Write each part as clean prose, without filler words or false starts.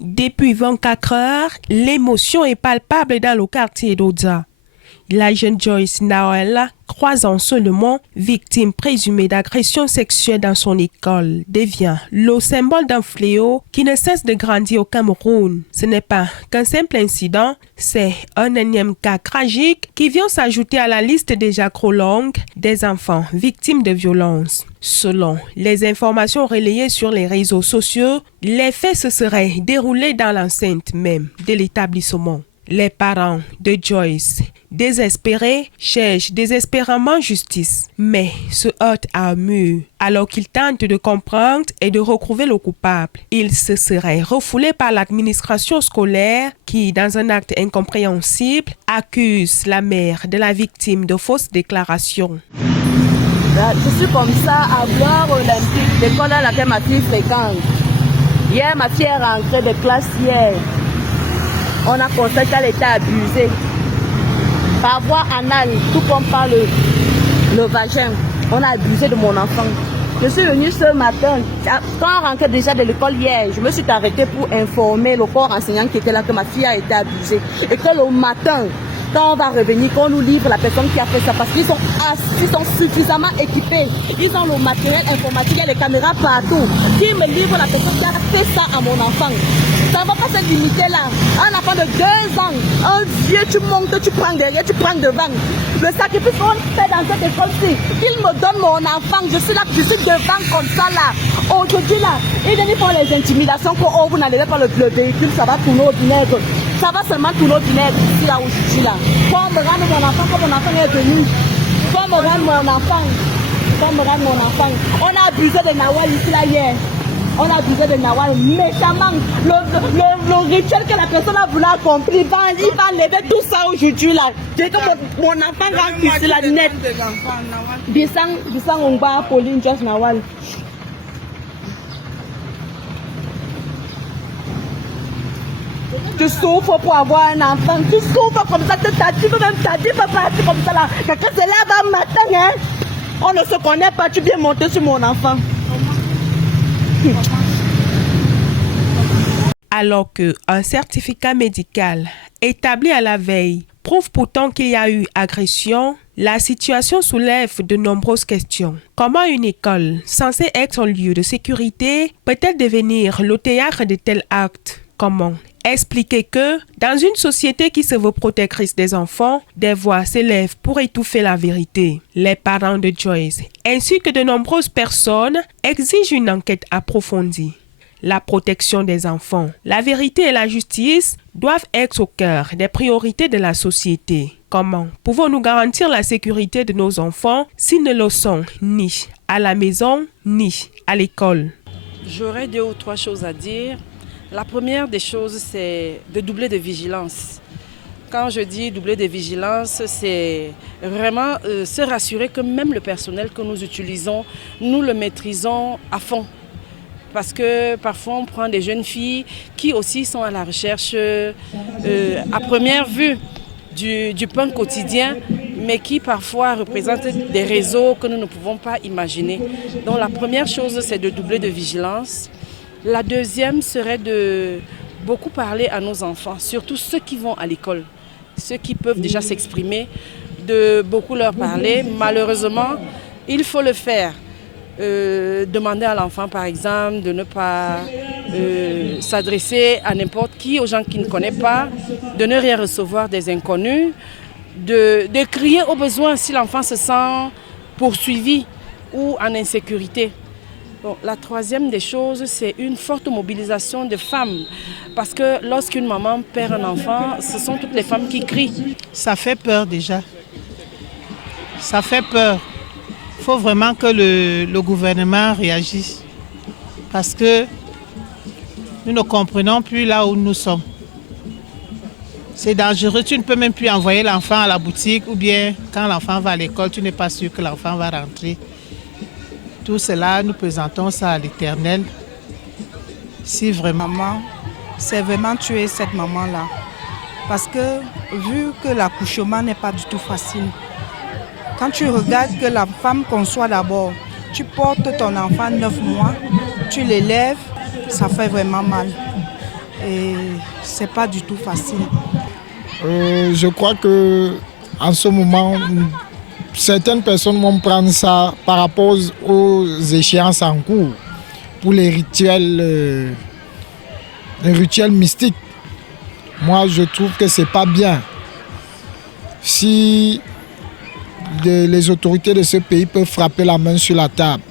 Depuis 24 heures, l'émotion est palpable dans le quartier d'Odza. La jeune Joyce Nawel, 3 ans seulement, victime présumée d'agression sexuelle dans son école, devient le symbole d'un fléau qui ne cesse de grandir au Cameroun. Ce n'est pas qu'un simple incident, c'est un énième cas tragique qui vient s'ajouter à la liste déjà trop longue des enfants victimes de violences. Selon les informations relayées sur les réseaux sociaux, les faits se seraient déroulés dans l'enceinte même de l'établissement. Les parents de Joyce, désespérés, cherchent désespérément justice, mais se heurtent à un mur. Alors qu'ils tentent de comprendre et de retrouver le coupable, ils se seraient refoulés par l'administration scolaire qui, dans un acte incompréhensible, accuse la mère de la victime de fausses déclarations. Je suis comme ça à Gloire Olympique, l'école à laquelle ma fille fréquente. Hier, ma fille est rentrée de classe hier. On a constaté qu'elle était abusée. Par voie anale, tout comme par le vagin, on a abusé de mon enfant. Je suis venue ce matin, quand on rentrait déjà de l'école hier, je me suis arrêtée pour informer le corps enseignant qui était là que ma fille a été abusée. Et que le matin, quand on va revenir, qu'on nous livre la personne qui a fait ça, parce qu'ils sont suffisamment équipés. Ils ont le matériel informatique, il y a les caméras partout. Qui me livre la personne qui a fait ça à mon enfant? Ça ne va pas se limiter là. Un enfant de 2 ans, un vieux, tu montes, tu prends derrière, tu prends devant. Le sacrifice qu'on fait dans cette école-ci, il me donne mon enfant, je suis là, je suis devant comme ça là. Aujourd'hui là, ils viennent faire les intimidations que oh, vous n'allez pas le véhicule, ça va tourner au vinaigre. Ça va seulement tourner au vinaigre ici là où je suis là. Quand me rendre mon enfant, quand mon enfant est venu, quand me rendre mon enfant, quand me rendre mon enfant. On a abusé de Nawal ici là hier. On a abusé de Nawal méchamment. Le rituel que la personne a voulu accomplir, il va lever tout ça aujourd'hui là. Dès que mon enfant rentre ici là net. Bissang Ongba, Pauline Just Nawal. Tu souffres pour avoir un enfant, tu souffres comme ça, tu peux même t'aider, pas partir comme ça là. Quelqu'un se lève un matin, hein. On ne se connaît pas, tu viens monter sur mon enfant. Alors qu'un certificat médical établi à la veille prouve pourtant qu'il y a eu agression, la situation soulève de nombreuses questions. Comment une école, censée être un lieu de sécurité, peut-elle devenir le théâtre de tels actes? Comment expliquer que, dans une société qui se veut protectrice des enfants, des voix s'élèvent pour étouffer la vérité? Les parents de Joyce, ainsi que de nombreuses personnes, exigent une enquête approfondie. La protection des enfants, la vérité et la justice doivent être au cœur des priorités de la société. Comment pouvons-nous garantir la sécurité de nos enfants s'ils ne le sont ni à la maison ni à l'école? J'aurais 2 ou 3 choses à dire. La première des choses, c'est de doubler de vigilance. Quand je dis doubler de vigilance, c'est vraiment se rassurer que même le personnel que nous utilisons, nous le maîtrisons à fond. Parce que parfois on prend des jeunes filles qui aussi sont à la recherche à première vue du pain quotidien, mais qui parfois représentent des réseaux que nous ne pouvons pas imaginer. Donc la première chose, c'est de doubler de vigilance. La deuxième serait de beaucoup parler à nos enfants, surtout ceux qui vont à l'école, ceux qui peuvent déjà s'exprimer, de beaucoup leur parler. Malheureusement, il faut le faire. Demander à l'enfant, par exemple, de ne pas s'adresser à n'importe qui, aux gens qu'il ne connaît pas, de ne rien recevoir des inconnus, de crier au besoin si l'enfant se sent poursuivi ou en insécurité. Bon, la troisième des choses, c'est une forte mobilisation de femmes. Parce que lorsqu'une maman perd un enfant, ce sont toutes les femmes qui crient. Ça fait peur déjà. Ça fait peur. Il faut vraiment que le gouvernement réagisse. Parce que nous ne comprenons plus là où nous sommes. C'est dangereux. Tu ne peux même plus envoyer l'enfant à la boutique ou bien quand l'enfant va à l'école, tu n'es pas sûr que l'enfant va rentrer. Tout cela, nous présentons ça à l'Éternel. Si vraiment... C'est vraiment tuer cette maman-là. Parce que vu que l'accouchement n'est pas du tout facile, quand tu regardes que la femme conçoit d'abord, tu portes ton enfant 9 mois, tu l'élèves, ça fait vraiment mal. et c'est pas du tout facile. Je crois que en ce moment, certaines personnes vont prendre ça par rapport aux échéances en cours pour les rituels mystiques. Moi, je trouve que c'est pas bien. Si les autorités de ce pays peuvent frapper la main sur la table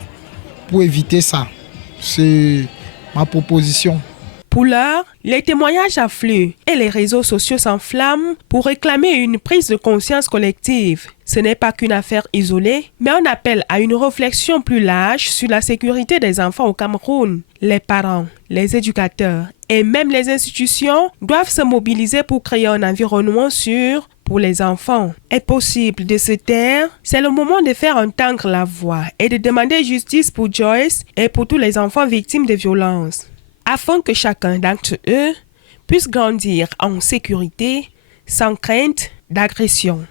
pour éviter ça, c'est ma proposition. Pour l'heure, les témoignages affluent et les réseaux sociaux s'enflamment pour réclamer une prise de conscience collective. Ce n'est pas qu'une affaire isolée, mais un appel à une réflexion plus large sur la sécurité des enfants au Cameroun. Les parents, les éducateurs et même les institutions doivent se mobiliser pour créer un environnement sûr pour les enfants. Impossible de se taire, c'est le moment de faire entendre la voix et de demander justice pour Joyce et pour tous les enfants victimes de violences, afin que chacun d'entre eux puisse grandir en sécurité sans crainte d'agression.